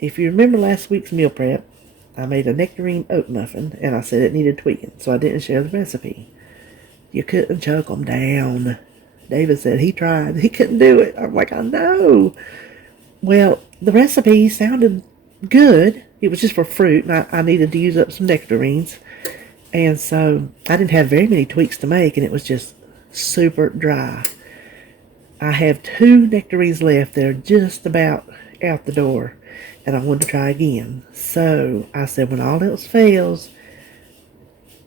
if you remember last week's meal prep, I made a nectarine oat muffin, and I said it needed tweaking, so I didn't share the recipe. You couldn't choke them down. David said he tried. He couldn't do it. I'm like, I know. Well, the recipe sounded good. It was just for fruit, and I needed to use up some nectarines. And so I didn't have very many tweaks to make, and it was just super dry. I have 2 nectarines left that are just about out the door, and I wanted to try again. So I said, when all else fails,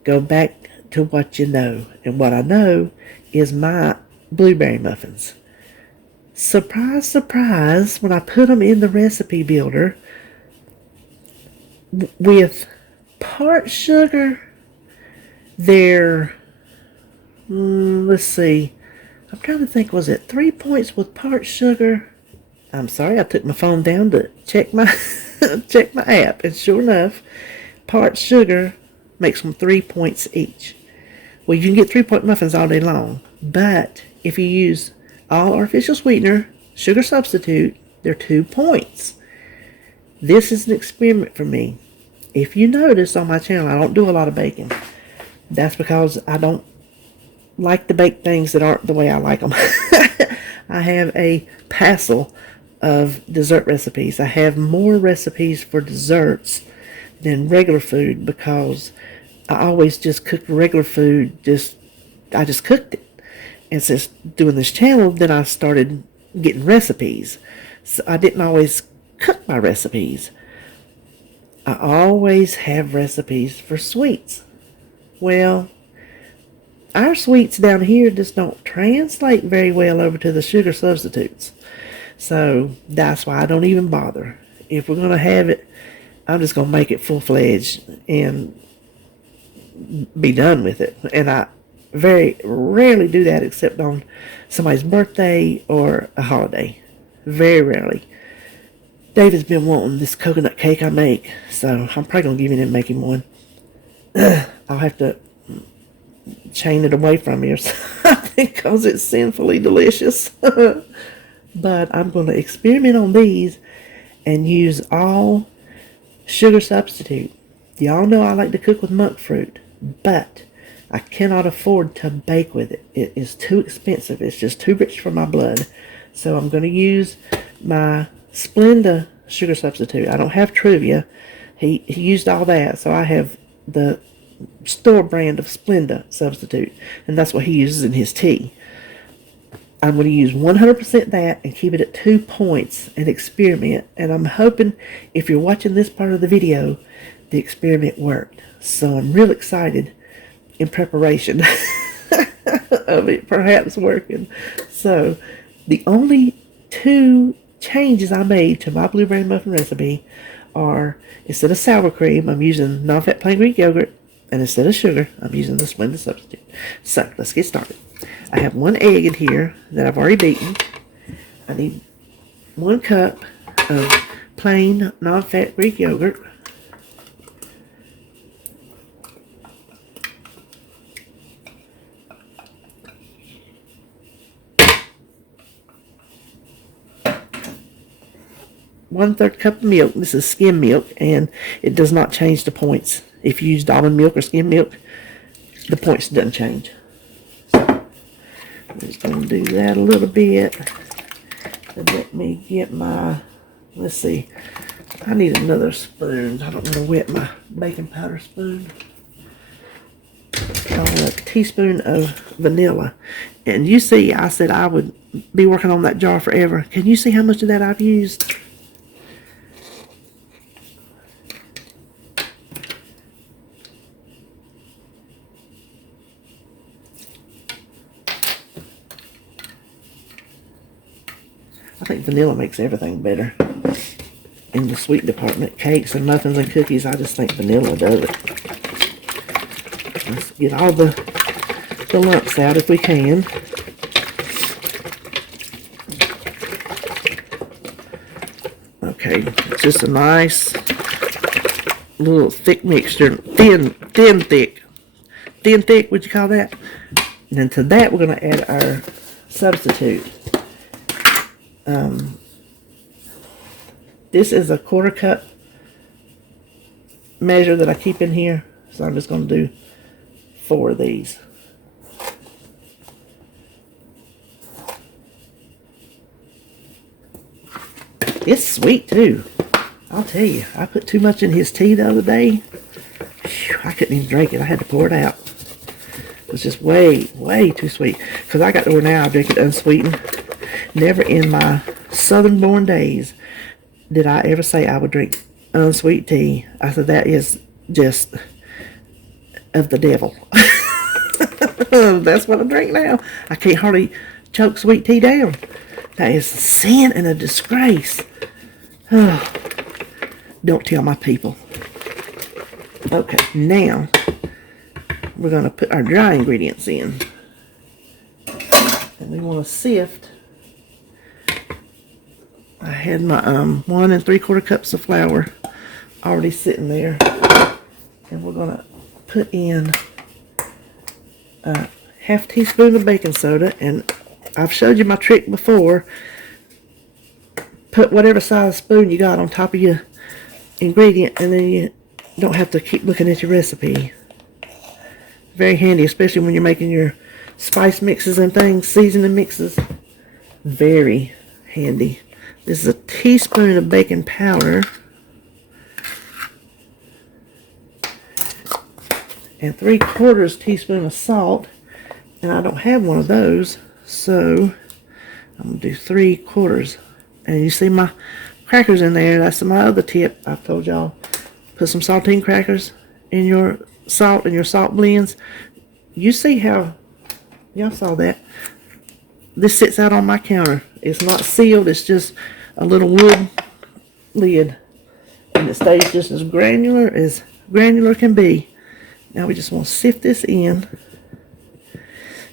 go back to what you know. And what I know is my blueberry muffins. Surprise, surprise, when I put them in the recipe builder with part sugar, they're, let's see, I'm trying to think, was it 3 points with part sugar? I'm sorry, I took my phone down to check my check my app, and sure enough, part sugar makes them 3 points each. Well, you can get 3-point muffins all day long, but if you use all artificial sweetener, sugar substitute, they're 2 points. This is an experiment for me. If you notice on my channel, I don't do a lot of baking. That's because I don't like to bake things that aren't the way I like them. I have a passel of dessert recipes. I have more recipes for desserts than regular food because I always just cook regular food. I just cooked it. And since doing this channel, then I started getting recipes. So I didn't always cook my recipes. I always have recipes for sweets. Well, our sweets down here just don't translate very well over to the sugar substitutes. So that's why I don't even bother. If we're going to have it, I'm just going to make it full-fledged and be done with it. And I very rarely do that except on somebody's birthday or a holiday. Very rarely. David's been wanting this coconut cake I make, so I'm probably going to give him and make him one. I'll have to chain it away from me or something because it's sinfully delicious. But I'm going to experiment on these and use all sugar substitute. Y'all know I like to cook with monk fruit, but I cannot afford to bake with it. It is too expensive. It's just too rich for my blood. So I'm going to use my Splenda sugar substitute. I don't have Trivia. He used all that, so I have the store brand of Splenda substitute, and that's what he uses in his tea. I'm going to use 100% that and keep it at 2 points and experiment, and I'm hoping if you're watching this part of the video, the experiment worked. So I'm real excited in preparation of it perhaps working. So the only 2 changes I made to my blueberry muffin recipe are, instead of sour cream, I'm using non-fat plain Greek yogurt, and instead of sugar, I'm using the Splenda substitute. So let's get started. I have 1 egg in here that I've already beaten. I need 1 cup of plain non-fat Greek yogurt. One-third cup of milk. This is skim milk, and it does not change the points. If you use almond milk or skim milk, the points doesn't change. So I'm just going to do that a little bit. And let me get my, let's see, I need another spoon. I don't want to wet my baking powder spoon. I want a teaspoon of vanilla. And you see, I said I would be working on that jar forever. Can you see how much of that I've used? I think vanilla makes everything better. In the sweet department, cakes and muffins and cookies, I just think vanilla does it. Let's get all the lumps out if we can. Okay, it's just a nice little thick mixture. Thin thick. Thin thick, would you call that? And then to that, we're going to add our This is a 1/4 cup measure that I keep in here. So I'm just going to do 4 of these. It's sweet too. I'll tell you, I put too much in his tea the other day. Whew, I couldn't even drink it. I had to pour it out. It was just way, way too sweet. Because I got to where now I drink it unsweetened. Never in my southern born days did I ever say I would drink unsweet tea. I said that is just of the devil. That's what I drink now. I can't hardly choke sweet tea down. That is a sin and a disgrace. Oh, don't tell my people. Okay, now we're going to put our dry ingredients in. And we want to sift. I had my 1 3/4 cups of flour already sitting there. And we're going to put in a 1/2 teaspoon of baking soda. And I've showed you my trick before. Put whatever size spoon you got on top of your ingredient, and then you don't have to keep looking at your recipe. Very handy, especially when you're making your spice mixes and things, seasoning mixes. Very handy. This is a teaspoon of baking powder. And 3/4 teaspoon of salt. And I don't have one of those, so I'm going to do 3/4. And you see my crackers in there. That's my other tip. I've told y'all, put some saltine crackers in your salt and your salt blends. You see how, y'all saw that. This sits out on my counter. It's not sealed. It's just a little wood lid. And it stays just as granular can be. Now we just want to sift this in.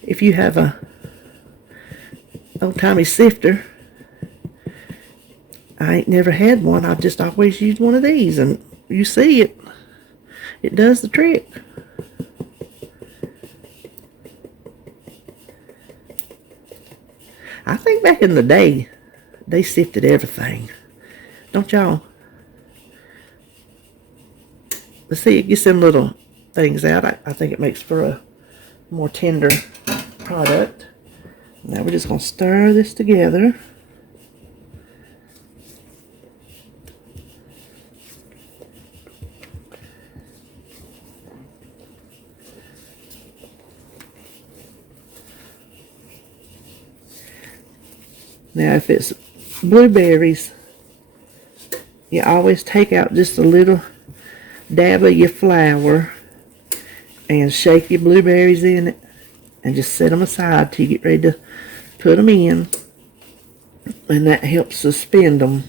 If you have a old-timey sifter, I ain't never had one. I've just always used one of these, and you see it. It does the trick. I think back in the day, they sifted everything. Don't y'all? Let's see, it gets them little things out. I think it makes for a more tender product. Now we're just going to stir this together. Now if it's blueberries, you always take out just a little dab of your flour and shake your blueberries in it and just set them aside till you get ready to put them in, and that helps suspend them.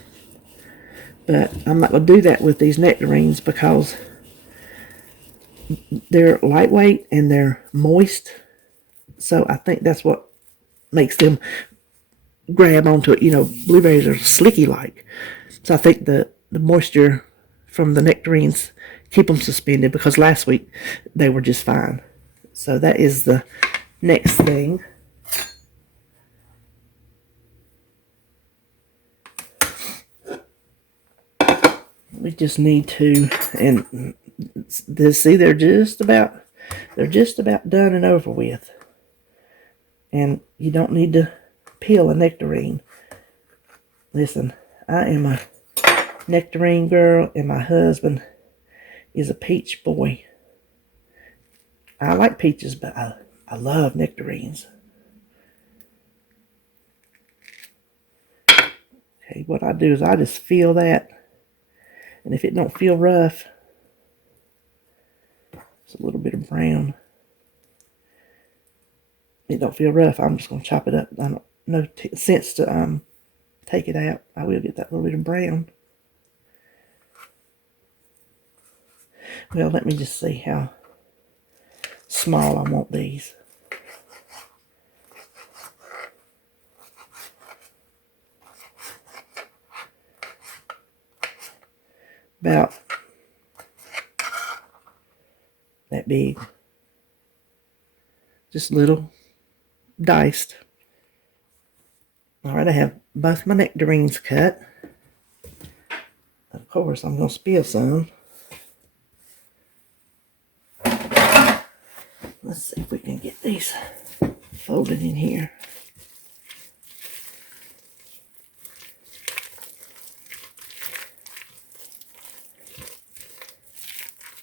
But I'm not going to do that with these nectarines because they're lightweight and they're moist, so I think that's what makes them grab onto it. You know, blueberries are slicky like, so I think the moisture from the nectarines keep them suspended, because last week they were just fine. So that is the next thing. We just need to, and this, see, they're just about done and over with. And you don't need to peel a nectarine. Listen, I am a nectarine girl, and my husband is a peach boy. I like peaches, but I love nectarines. Okay, what I do is I just feel that, and if it don't feel rough, it's a little bit of brown. It don't feel rough, I'm just going to chop it up. I don't no sense to take it out. I will get that little bit of brown. Well, let me just see how small I want these. About that big. Just little diced. Alright, I have both my nectarines cut. Of course, I'm going to spill some. Let's see if we can get these folded in here.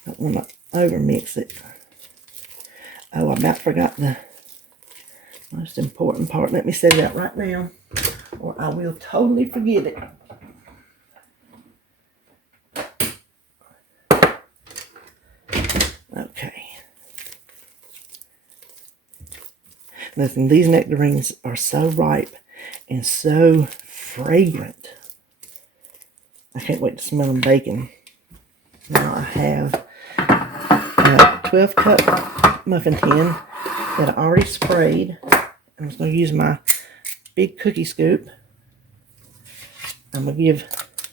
Don't want to overmix it. Oh, I about forgot the most important part. Let me set it out right now, or I will totally forget it. Okay. Listen, these nectarines are so ripe and so fragrant. I can't wait to smell them baking. Now I have a 12-cup muffin tin that I already sprayed. I'm just going to use my big cookie scoop. I'm going to give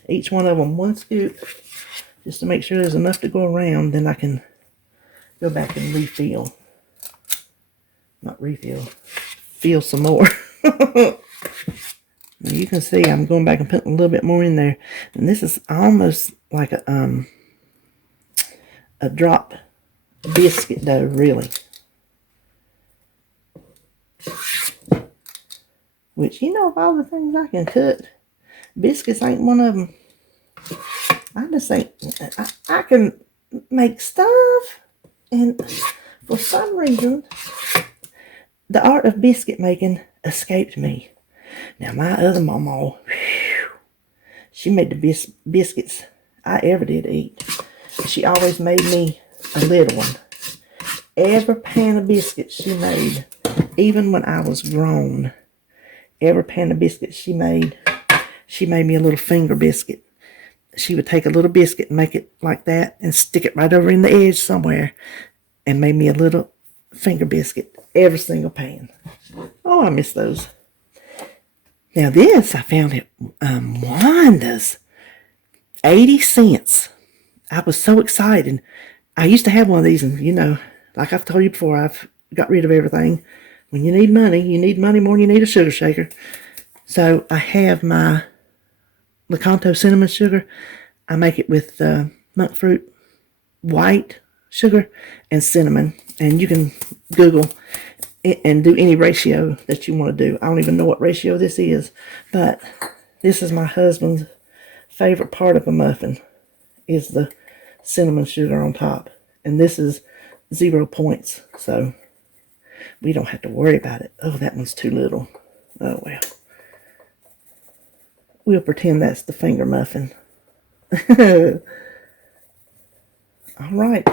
each one of them one scoop just to make sure there's enough to go around. Then I can go back and refill. Not refill. Fill some more. Now you can see I'm going back and putting a little bit more in there. And this is almost like a drop biscuit dough, really. Which, you know, of all the things I can cook, biscuits ain't one of them. I just think I can make stuff, and for some reason, the art of biscuit making escaped me. Now, my other mama, she made the biscuits I ever did eat. She always made me a little one. Every pan of biscuits she made, even when I was grown, every pan of biscuits she made me a little finger biscuit. She would take a little biscuit and make it like that and stick it right over in the edge somewhere and made me a little finger biscuit every single pan. Oh, I miss those. Now this I found at Wanda's. 80 cents. I was so excited. I used to have one of these, and you know, like I've told you before, I've got rid of everything. When you need money more than you need a sugar shaker. So I have my Lakanto cinnamon sugar. I make it with monk fruit, white sugar, and cinnamon. And you can Google it and do any ratio that you want to do. I don't even know what ratio this is, but this is my husband's favorite part of a muffin, is the cinnamon sugar on top. And this is 0 points, so we don't have to worry about it. Oh, that one's too little. Oh, well. We'll pretend that's the finger muffin. All right.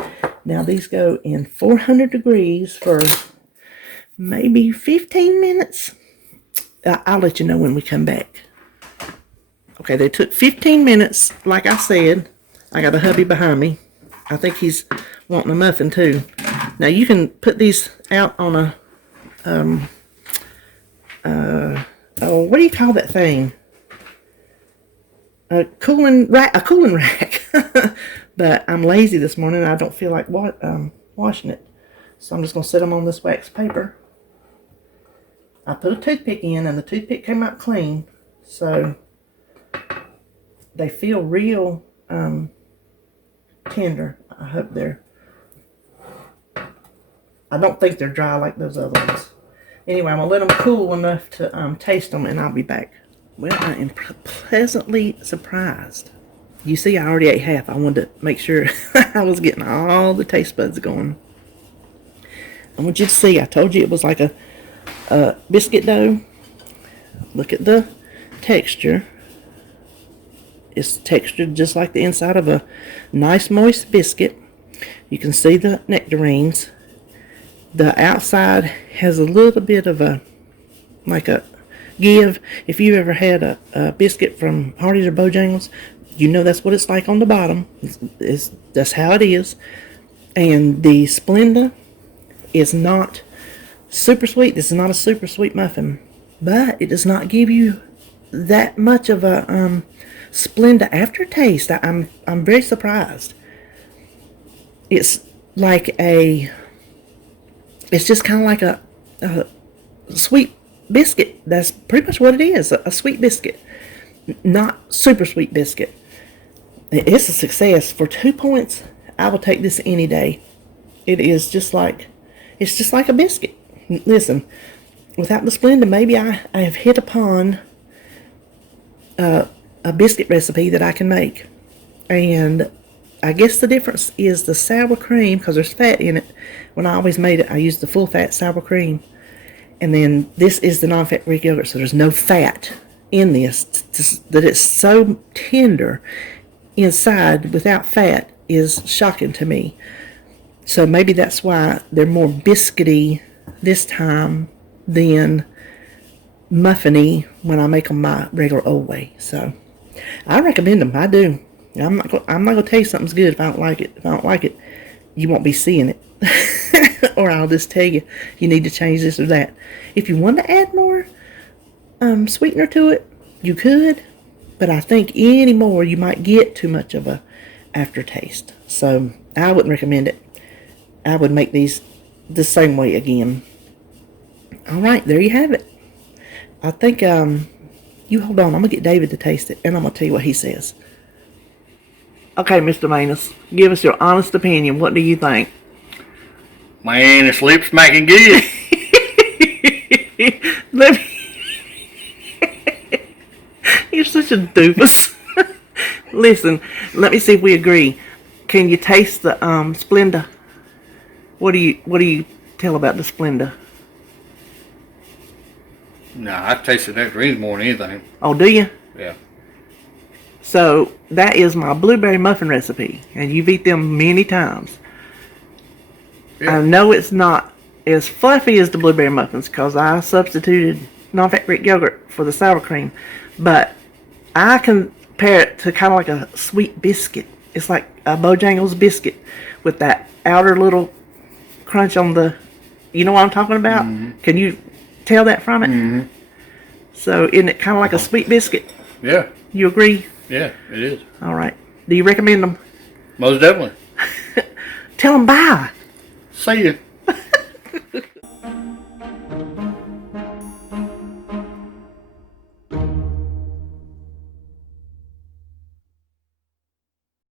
Now, these go in 400 degrees for maybe 15 minutes. I'll let you know when we come back. Okay, they took 15 minutes, like I said. I got a hubby behind me. I think he's wanting a muffin, too. Now, you can put these out on a, what do you call that thing? A cooling rack. But I'm lazy this morning. I don't feel like washing it. So I'm just going to set them on this wax paper. I put a toothpick in, and the toothpick came out clean. So they feel real tender. I hope I don't think they're dry like those other ones. Anyway, I'm going to let them cool enough to taste them, and I'll be back. Well, I am pleasantly surprised. You see, I already ate half. I wanted to make sure I was getting all the taste buds going. I want you to see, I told you it was like a biscuit dough. Look at the texture. It's textured just like the inside of a nice moist biscuit. You can see the nectarines. The outside has a little bit of a give. If you ever had a biscuit from Hardee's or Bojangles, you know that's what it's like on the bottom. That's how it is. And the Splenda is not super sweet. This is not a super sweet muffin, but it does not give you that much of a Splenda aftertaste. I'm very surprised. It's like it's just kind of like a sweet biscuit. That's pretty much what it is, a sweet biscuit. Not super sweet biscuit. It's a success. For 2 points, I will take this any day. It is just like, it's just like a biscuit. Listen, without the Splenda, maybe I have hit upon a biscuit recipe that I can make. And I guess the difference is the sour cream, because there's fat in it. When I always made it, I used the full fat sour cream. And then this is the non-fat Greek yogurt, so there's no fat in this. That it's so tender inside without fat is shocking to me. So maybe that's why they're more biscuity this time than muffiny when I make them my regular old way. So I recommend them. I do. I'm not gonna tell you something's good if I don't like it. If I don't like it, you won't be seeing it. Or I'll just tell you need to change this or that. If you want to add more sweetener to it, you could, but I think any more you might get too much of a aftertaste. So I wouldn't recommend it. I would make these the same way again. All right, there you have it. I think you hold on. I'm gonna get David to taste it, and I'm gonna tell you what he says. Okay, Mr. Maness, give us your honest opinion. What do you think? Man, it's lip smacking good. You're such a doofus. Listen, let me see if we agree. Can you taste the Splenda? What do you tell about the Splenda? Nah, I tasted Nectarine more than anything. Oh, do you? Yeah. So that is my blueberry muffin recipe, and you've eaten them many times. Yeah. I know it's not as fluffy as the blueberry muffins because I substituted non-fat Greek yogurt for the sour cream, but I compare it to kind of like a sweet biscuit. It's like a Bojangles biscuit with that outer little crunch on the, you know what I'm talking about? Mm-hmm. Can you tell that from it? Mm-hmm. So isn't it kind of like a sweet biscuit? Yeah. You agree? Yeah, it is. All right. Do you recommend them? Most definitely. Tell them bye. See you.